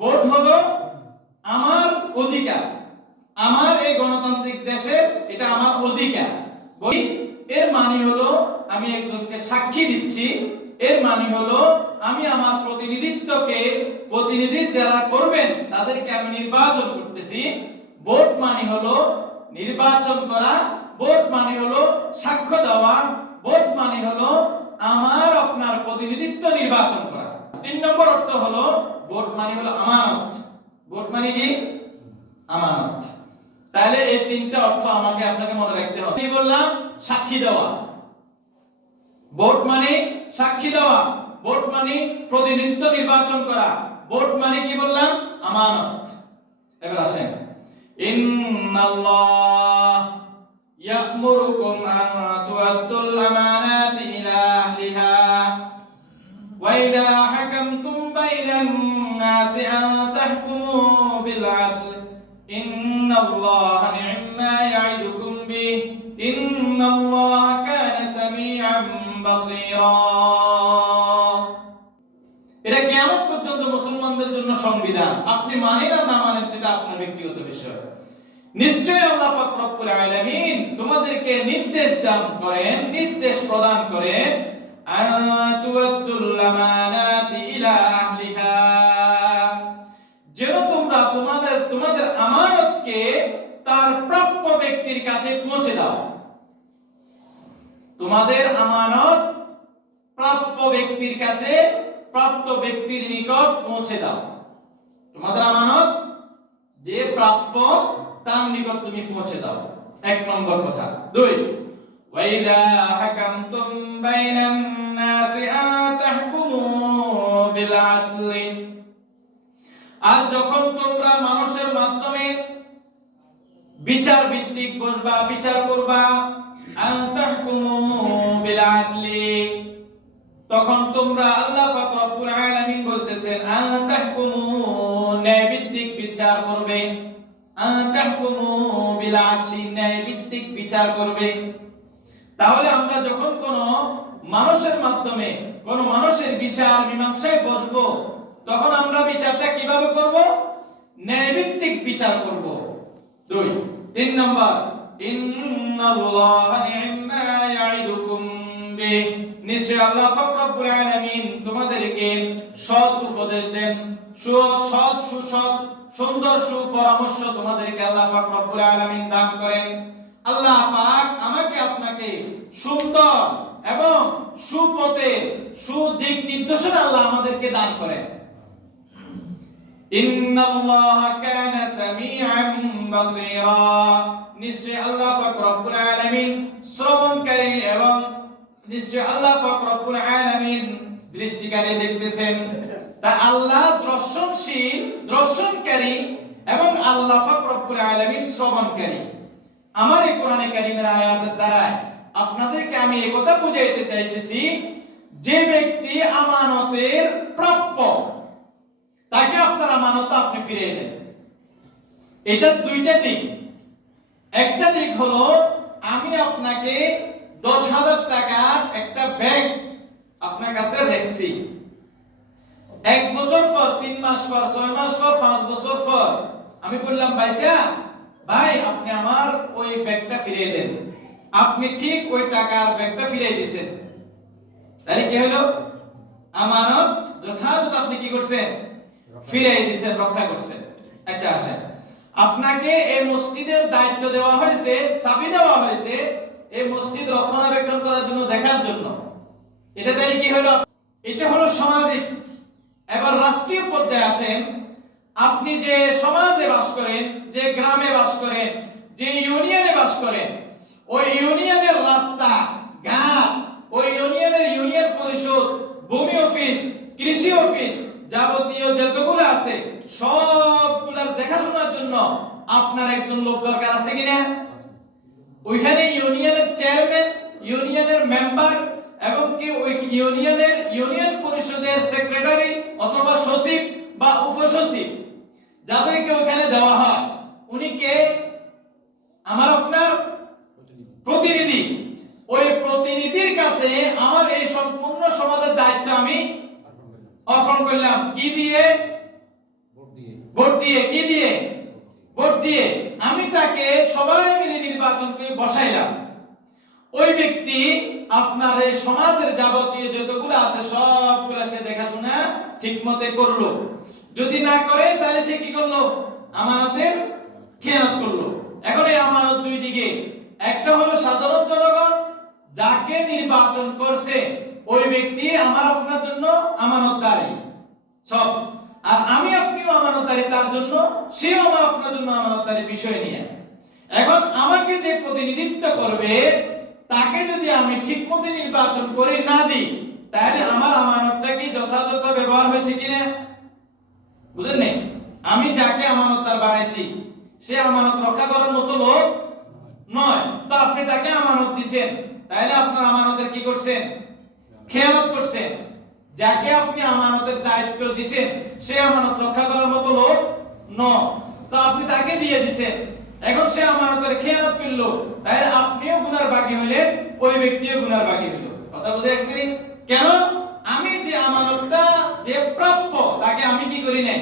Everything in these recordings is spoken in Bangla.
ভোট হলো আমার অধিকার, আমার এই গণতান্ত্রিক দেশে এটা আমার অধিকার। এর মানে হলো আমি একজনকে সাক্ষী দিচ্ছি, এর মানে হলো আমি আমার প্রতিনিধি যারা করবেন তাদেরকে আমি নির্বাচন করতেছি। ভোট মানে হলো নির্বাচন করা, ভোট মানে হলো সাক্ষ্য দেওয়া, ভোট মানে হলো আমার আপনার প্রতিনিধিত্ব নির্বাচন করা। 3 নম্বর অর্থ হলো ভোট মানে হলো আমানত। ভোট মানে কি? আমানত। তাহলে এই 3টা অর্থ আমাকে আপনাকে মনে রাখতে হবে। কি বললাম? সাক্ষী দেওয়া। ভোট মানে সাক্ষী দেওয়া, ভোট মানে প্রতিনিধিত্ব নির্বাচন করা, ভোট মানে কি বললাম? আমানত। এবার আসেন, ইন্নাল্লাহ ইয়া'মুরুকুম আন তু'আদ্দুল আমানাতি ইলা আহলিহা ওয়া ইযা হাকামতুম বাইনান নাসি আন তাহকুমু বিল আদল ইন্নাল্লাহা নি'মা ইয়া'iদুকুম বিহি ইন্নাল্লাহা কানা সামিআন বাসীরা। এটা কিয়ামত পর্যন্ত মুসলমানদের জন্য সংবিধান। আপনি মানেন আর না মানেন সেটা আপনার ব্যক্তিগত বিষয়। নিশ্চয়ই আল্লাহ পাক রব্বুল আলামিন তোমাদেরকে নির্দেশ প্রদান করেন আতুয়াদ্দুল আমানাতি ইলা আহলিহা, যেন তোমরা তোমাদের আমানতকে তার প্রাপ্য ব্যক্তির কাছে পৌঁছে দাও। তোমাদের আমানত প্রাপ্য ব্যক্তির কাছে, প্রাপ্ত ব্যক্তির নিকট পৌঁছে দাও। তোমাদের আমানত যে প্রাপ্য তার নিকট তুমি পৌঁছে দাও, 1 নম্বর কথা। 2, ওয়াইদা হাকামতুম বাইনান নাসি আন তাহকুমু বিল আদলি, আর যখন তোমরা মানুষের মাধ্যমে বিচার ভিত্তিক বসবা, বিচার করবা, আন তাহকুমু বিল আদলি, তখন তোমরা আল্লাহ পাক রব্বুল আলামিন বলতেছেন আন তাহকুমু, ন্যায় ভিত্তিক বিচার করবে, আন তাহকুমু বিল আদলি, ন্যায় ভিত্তিক বিচার করবে। তাহলে আমরা যখন কোন মানুষের মাধ্যমে কোন মানুষের বিচার মীমাংসায় বসবো, তখন আমরা বিচারটা কিভাবে করব? ন্যায় ভিত্তিক বিচার করব। 2, 3 নম্বর, ইন্নাল্লাহা নি'মা ইয়া'iদুকুম বিহি, নিশ্চয় আল্লাহ পাক রব্বুল আলামিন তোমাদেরকে সৎ উপদেশ দেন, সুন্দর সুপরামর্শ তোমাদেরকে আল্লাহ পাক রব্বুল আলামিন দান করেন। আল্লাহ পাক আমাকে আপনাকে সুন্দর এবং সুপথে সুদিক নির্দেশনা আল্লাহ আমাদেরকে দান করেন। ইন্নাল্লাহা কানা সামিআন বাসীরা, নিশ্চয় আল্লাহ পাক রব্বুল আলামিন শ্রবণকারী এবং নিশ্চয় আল্লাহ পাক রব্বুল আলামিন দৃষ্টিকারী, দেখতেছেন। তা আল্লাহ দর্শনকারী এবং আল্লাহ পাক রব্বুল আলামিন শ্রবণকারী। আমার এই কোরআনে কারীমের আয়াতের দ্বারা আপনাদেরকে আমি এই কথা বুঝাইতে চাইতেছি, যে ব্যক্তি আমানতের প্রাপ্য তাকে আপনার আমানত আপনি ফিরিয়ে দেন। এটা 2টা দিক। একটা দিক হলো আমি আপনাকে 10,000 টাকার একটা ব্যাগ আপনার কাছে রেখেছি, 1 বছর পর, 3 মাস পর, 6 মাস পর, 5 বছর পর আমি বললাম ভাই আপনি আমার ওই ব্যাগটা ফিরিয়ে দেন। আপনি ঠিক ওই টাকার ব্যাগটা ফিরিয়ে দিয়েছেন। তাহলে কি হলো? আমানত যথাযথ আপনি কি করছেন? ফিরিয়ে দিয়েছেন, রক্ষা করছেন। আচ্ছা আসেন, আপনাকে এই মসজিদের দায়িত্ব দেওয়া হয়েছে, চাবি দেওয়া হয়েছে এই মসজিদ রক্ষণাবেক্ষণ করার জন্য, দেখার জন্য। এটা তাহলে কি হলো? এটা হলো সামাজিক। এবার রাষ্ট্রীয় পর্যায়ে আসেন, আপনি যে সমাজে বাস করেন, যে গ্রামে বাস করেন, যে ইউনিয়নে বাস করেন, ওই ইউনিয়নের রাস্তা ঘাট, ওই ইউনিয়নের ইউনিয়ন পরিষদ, ভূমি অফিস, কৃষি অফিস, যাবতীয় যতগুলো আছে সবগুলোর দেখাশোনার জন্য আপনার একজন লোক দরকার আছে কিনা? ওইখানে ইউনিয়নের চেয়ারম্যান, ইউনিয়নের মেম্বার এবং কি ওই ইউনিয়ন পরিষদের সেক্রেটারি অথবা সচিব বা উপসচিব যাদেরকে ওখানে দেওয়া হয়, উনি কে? আমার আপনার প্রতিনিধি। ওই প্রতিনিধির কাছে আমার এই সম্পূর্ণ সমাজের দায়িত্ব আমি অর্পণ করলাম। কি দিয়ে? ভোট দিয়ে, কি দিয়ে? ভোট দিয়ে আমি তাকে সবাই মিলে নির্বাচন করে বসাইলাম। ওই ব্যক্তি আপনার এই সমাজের যাবতীয় যতগুলো আছে সবগুলো সে দেখাশোনা ঠিকমতো করলো। যদি না করে তাহলে সে কি করলো? আমানতের খেয়ানত করলো। এখন এই আমানত দুই দিকে, একটা হলো সাধারণ জনগণ যাকে নির্বাচন করছে ওই ব্যক্তি আমার আপনার জন্য আমানতদারি সব, আর আমি আপনিও আমানতদারি তার জন্য, সেও আমার আপনার জন্য আমানতদারি বিষয় নিয়ে। এখন আমাকে যে প্রতিনিধিত্ব করবে তাকে যদি আমি ঠিকমতো নির্বাচন করে না দিই তাহলে আমার আমানতটা কি যথাযথ ব্যবহার হয়েছে কিনা? বুঝেন নাই? আমি যাকে আমানতদার বানাইছি সে আমানত রক্ষা করার মতো লোক নয়, তো আপনি তাকে আমানত দিবেন, তাহলে আপনার আমানতের কি করছেন? খেয়ানত করছেন। যাকে আপনি আমানতের দায়িত্ব দিবেন সে আমানত রক্ষা করার মতো লোক নয়, তো আপনি তাকে দিয়ে দিবেন। এখন সে আমানতের খেয়ানত করলো, তাহলে আপনিও গুনার বাগী হলেন, ওই ব্যক্তিও গুনার বাগী হলো। কথা বুঝে আসছে? কেন? আমি যে আমানতটা যে প্রাপ্য তাকে আমি কি করি নাই?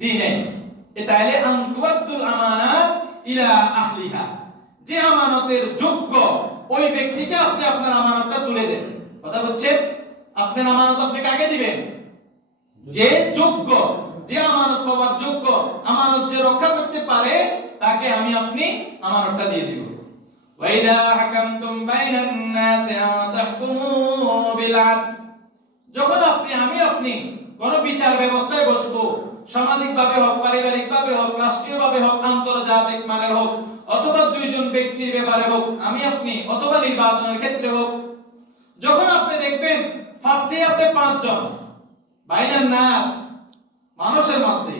দিই নাই। তাহলে আনতুয়াদ্দুল আমানাত ইলা আহলিহা, যে আমানতের যোগ্য ওই ব্যক্তিকে আপনি আপনার আমানতটা তুলে দেন। কথা বুঝছেন? আপনার আমানত আপনি কাকে দিবেন? যে যোগ্য, যে আমানত পাওয়ার যোগ্য, আমানত যে রক্ষা করতে পারে তাকে আমি আপনি আমানতটা দিয়ে দিব। ওয়াইদা হাকামতুম বাইনান নাসি আন তাহকুমু বিল আদল, যখন আমি আপনি কোন বিচার ব্যবস্থায় বসবো, সামাজিক ভাবে হোক, পারিবারিক ভাবে হোক, রাষ্ট্রীয় ভাবে হোক, আন্তর্জাতিক মানের হোক, অথবা দুইজন ব্যক্তির ব্যাপারে হোক আমি আপনি, অথবা নির্বাচনের ক্ষেত্রে হোক, যখন আপনি দেখবেন প্রার্থী আছে 5 জন, বাইনান নাস মানুষের মধ্যে,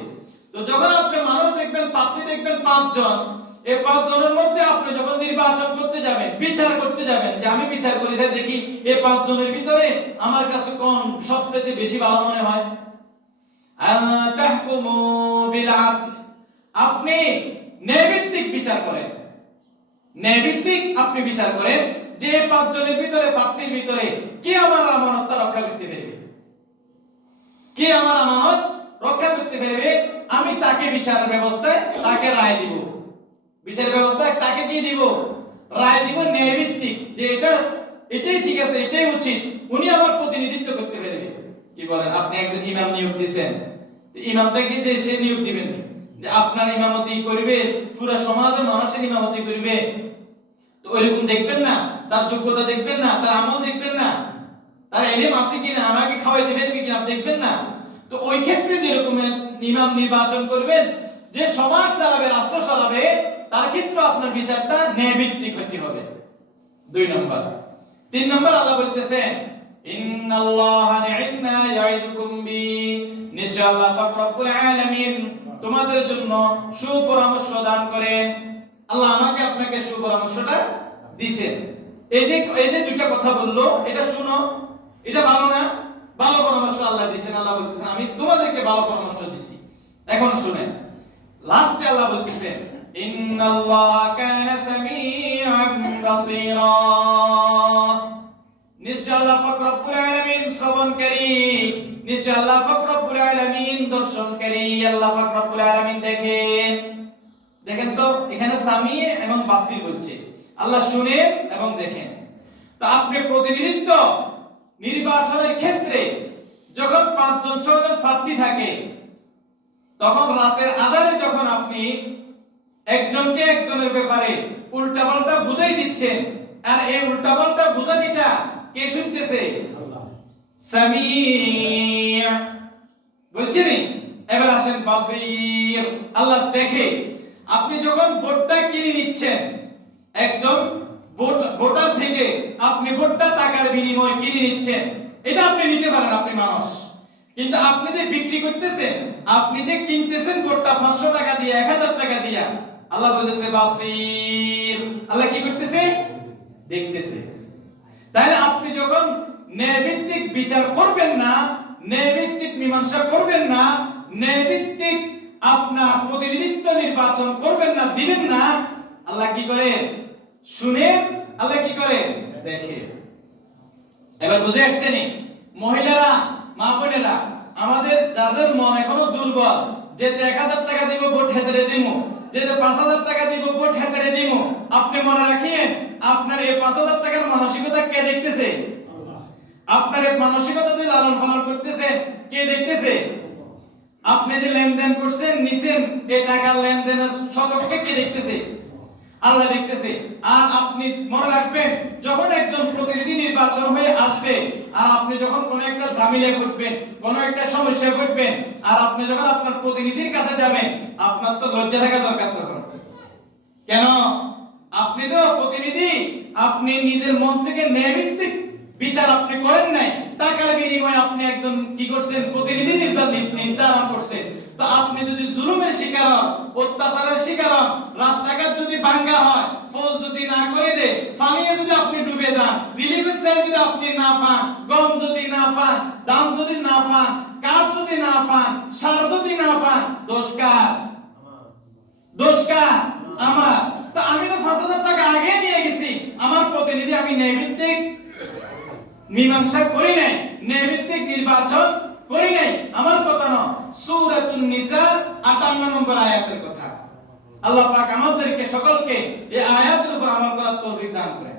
তো যখন আপনি মানুষ দেখবেন, প্রার্থী দেখবেন 5 জন, এই 5 জনের মধ্যে আপনি যখন নির্বাচন করতে যাবেন, বিচার করতে যাবেন, যে আমি বিচার করি সে দেখি এই 5 জনের ভিতরে আমার কাছে কোন সবচেয়ে বেশি ভালো মনে হয়, তাহকুমু বিল আদল, আপনি ন্যায়ভিত্তিক বিচার করেন। ন্যায়ভিত্তিক আপনি বিচার করেন যে 5 জনের ভিতরে, প্রার্থীর ভিতরে কে আমার আমানতটা রক্ষা করতে পারবে, কে আমার আমানত রক্ষা করতে পারবে, আমি তাকে বিচার ব্যবস্থায় তাকে রায় দিব। বিচার ব্যবস্থায় তাকে কি দিব? রায় দিব ন্যায়ভিত্তিক, যে এটাই ঠিক আছে, এটাই উচিত, উনি আমার প্রতিনিধিত্ব করতে পারবে। কি বলেন? আপনি একজন ইমাম নিয়োগ দিবেন, ইমামটা কি যে সে নিয়োগ দিবেন যে আপনার ইমামতি করবে, পুরো সমাজের মানুষের ইমামতি করবে, তো ওইরকম দেখবেন না, তার যোগ্যতা দেখবেন না, তার আমল দেখবেন না, তার এলেম আছে কিনা, আমাকে খাওয়াই দিবেন কিনা দেখবেন না। তো ওই ক্ষেত্রে যেরকম ইমাম নির্বাচন করবেন যে সমাজ চালাবে, রাষ্ট্র চালাবে, তার ক্ষেত্রে আপনার বিচারটা ন্যায়ভিত্তিক হতে হবে। 2 নম্বর। 3 নম্বর আল্লাহ বলতেছেন ইন্নাল্লাহা নি'মা ইয়াইদুকুম বি, নিশ্চয় আল্লাহ পাক রব্বুল আলামিন তোমাদের জন্য সুপরামর্শ দান করেন। আল্লাহ আমাকে আপনাকে সুপরামর্শটা দিবেন। এই যে দুইটা কথা বললো, এটা শুনো, এটা ভালো না? ভালো পরামর্শ আল্লাহ দিবেন। আল্লাহ বলতেছেন আমি তোমাদেরকে ভালো পরামর্শ দিছি। এখন শুনেন, লাস্টে আল্লাহ বলতেছেন ইন্নাল্লাহা কানা সামিআন বাসীরা, নিশ্চয় আল্লাহ পাক রব্বুল আলামিন শ্রবণকারী, নিশ্চয় আল্লাহ পাক রব্বুল আলামিন দর্শনকারী। আল্লাহ পাক রব্বুল আলামিন দেখেন। দেখেন তো এখানে সামি এবং বাসীর বলছে, আল্লাহ শুনেন এবং দেখেন। তো আপনি প্রতিনিধিত্ব নির্বাচনের ক্ষেত্রে যখন 5 জন 6 জন প্রার্থী থাকে, তখন রাতের আঁধারে যখন আপনি একজনকে একজনের ব্যাপারে উল্টাপাল্টা বুঝাই দিচ্ছেন, আর এই উল্টাপাল্টা বুঝানিটা কে শুনতেছে? আল্লাহ। সামিয়া বলছেন। এবার আসেন বাসীর, আল্লাহ দেখে। আপনি যখন ভোটটা কিনে নিচ্ছেন, একজন ভোটার থেকে আপনি ভোটটা টাকার বিনিময়ে কিনে নিচ্ছেন, এটা আপনি নিতে পারেন, আপনি মানুষ। কিন্তু আপনি যে বিক্রি করতেছেন, আপনি যে কিনতেছেন ভোটটা 500 টাকা দিয়ে, 1000 টাকা দিয়ে, আল্লাহ বলতেছে বাসীর, আল্লাহ কি করতেছে? দেখতেছে। তাহলে আপনি যখন ন্যায়ভিত্তিক বিচার করবেন না, ন্যায়ভিত্তিক মীমাংসা করবেন না, ন্যায়ভিত্তিক আপনার প্রতিনিধিত্ব নির্বাচন করবেন না, দিবেন না, আল্লাহ কি করে? শুনে। আল্লাহ কি করে? দেখে। এবার বুঝে আসছেন? মহিলারা, মা বোনেরা, আমাদের যাদের মন এখনো দুর্বল, যেতে 1000 টাকা দিব ভোট হেতারে দিমু, যেতে 5000 টাকা দিব ভোট হেতারে দিমু। আপনি মনে রাখিয়েন আপনার এই 5000 টাকার মানসিকতা কে দেখতেছে? আল্লাহ। আপনার এই মানসিকতা যে লালন পালন করতেছেন কে দেখতেছে? আপনি যে লেনদেন করছেন নিছেন এই টাকার লেনদেনের সচক্ষে কে দেখতেছে? আল্লাহ দেখতেছে। আর আপনি মনে রাখবেন যখন একজন প্রতিনিধি নির্বাচন হয়ে আসবে আর আপনি যখন কোন একটা ঝামেলায় পড়বেন, কোন একটা সমস্যায় পড়বেন আর আপনি যখন আপনার প্রতিনিধির কাছে যাবেন আপনার তো লজ্জা থাকা দরকার তখন। কেন? আপনি তো প্রতিনিধি, আপনি নিজের মন থেকে ন্যায়ভিত্তিক বিচার আপনি করেন নাই, টাকার বিনিময়ে আপনি একজন কি করছেন? প্রতিনিধি নির্ধারণ করছেন। তো আপনি যদি জুলুমের শিকার হন, অত্যাচারের শিকার হন, রাস্তাঘাট যদি ভাঙা হয়, ফল যদি না করে দে, পানিয়ে যদি আপনি ডুবে যান, রিলিফের চাই যদি আপনি না পান, গম যদি না পান, দাম যদি না পান, কাজ যদি না পান, সার যদি না পান, দোষ কার? দোষ কার? আমার। তো আমি তো 5000 টাকা আগে নিয়ে গেছি, আমার প্রতিনিধি আমি ন্যায়ভিত্তিক মীমাংসা করি নাই, ন্যায়ভিত্তিক নির্বাচন করি নাই। আমার কথা না, সূরাতুন নিসা 58 নম্বর আয়াতের কথা। আল্লাহ পাক আমাদেরকে সকলকে এই আয়াতের উপর আমল করার তৌফিক দান করেন।